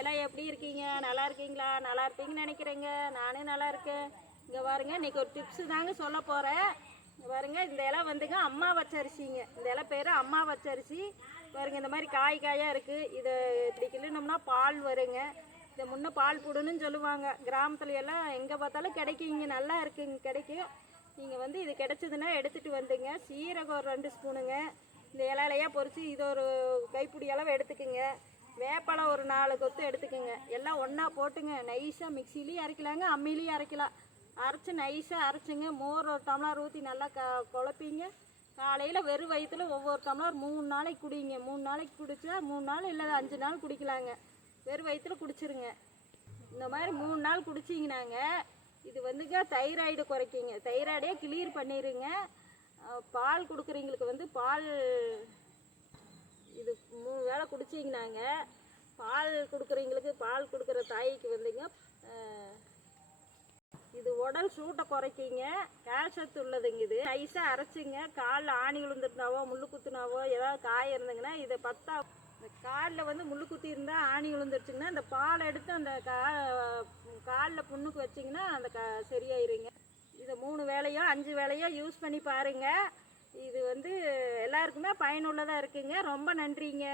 எல்லாம் எப்படி இருக்கீங்க? நல்லா இருக்கீங்களா? நல்லா இருப்பீங்கன்னு நினைக்கிறேங்க. நானும் நல்லா இருக்கேன். இங்கே பாருங்க, இன்றைக்கி ஒரு டிப்ஸு தாங்க சொல்ல போகிறேன். இங்கே பாருங்க, இந்த இலை வந்துங்க அம்மா வச்சரிசிங்க. இந்த இலை பேர் அம்மா வச்சரிசி. பாருங்க, இந்த மாதிரி காயாக இருக்குது. இதை இப்படி கிள்ளினோம்னா பால் வருங்க. இதை முன்னே பால் புடுன்னு சொல்லுவாங்க. கிராமத்துல எல்லாம் எங்கே பார்த்தாலும் கிடைக்குங்க. நல்லா இருக்குங்க, கிடைக்கும். நீங்கள் வந்து இது கிடைச்சதுன்னா எடுத்துகிட்டு வந்துங்க. சீரகம் ஒரு 2 ஸ்பூனுங்க. இந்த இலையிலையாக பொறிச்சு இது ஒரு கைப்பிடி அளவு எடுத்துக்குங்க. வேப்பலை ஒரு 4 கொத்து எடுத்துக்கோங்க. எல்லாம் ஒன்றா போட்டுங்க. நைஸாக மிக்சிலையும் அரைக்கலாங்க, அம்மிலையும் அரைக்கலாம். அரைச்சி நைஸாக அரைச்சிங்க. மோர் ஒரு டம்ளர் ஊற்றி நல்லா குழப்பிங்க. காலையில் வெறும் வயிற்றுல ஒவ்வொரு டம்ளர் 3 நாளைக்கு குடிங்க. 3 நாளைக்கு குடித்தா 3 நாள் இல்லை 5 நாள் குடிக்கலாங்க. வெறும் வயிற்றுல குடிச்சிருங்க. இந்த மாதிரி 3 நாள் குடிச்சிங்கனாங்க இது வந்துங்க தைராய்டு குறைக்குங்க. தைராய்டே கிளியர் பண்ணிடுங்க. பால் கொடுக்குறவங்களுக்கு வந்து பால் இது 3 வேளை குடிச்சிங்கனாங்க பால் கொடுக்குறவங்களுக்கு, பால் கொடுக்குற தாய்க்கு வந்துங்க இது உடல் சூட்டை குறைக்குங்க. கேல்சத்து உள்ளதுங்க. இது நைஸாக அரைச்சிங்க. காலில் ஆணி விழுந்துட்டுனாவோ முள்ளு குத்துனாவோ ஏதாவது காயம் இருந்துங்கன்னா இதை இந்த காலில் வந்து முள்ளு குத்தி இருந்தால் ஆணி விழுந்துருச்சுங்கன்னா இந்த பால் எடுத்து அந்த காலில் புண்ணுக்கு வச்சிங்கன்னா அந்த சரியாயிருங்க. இதை 3 வேளையோ 5 வேளையோ யூஸ் பண்ணி பாருங்கள். இது வந்து எல்லாருக்குமே பயனுள்ளதாக இருக்குங்க. ரொம்ப நன்றிங்க.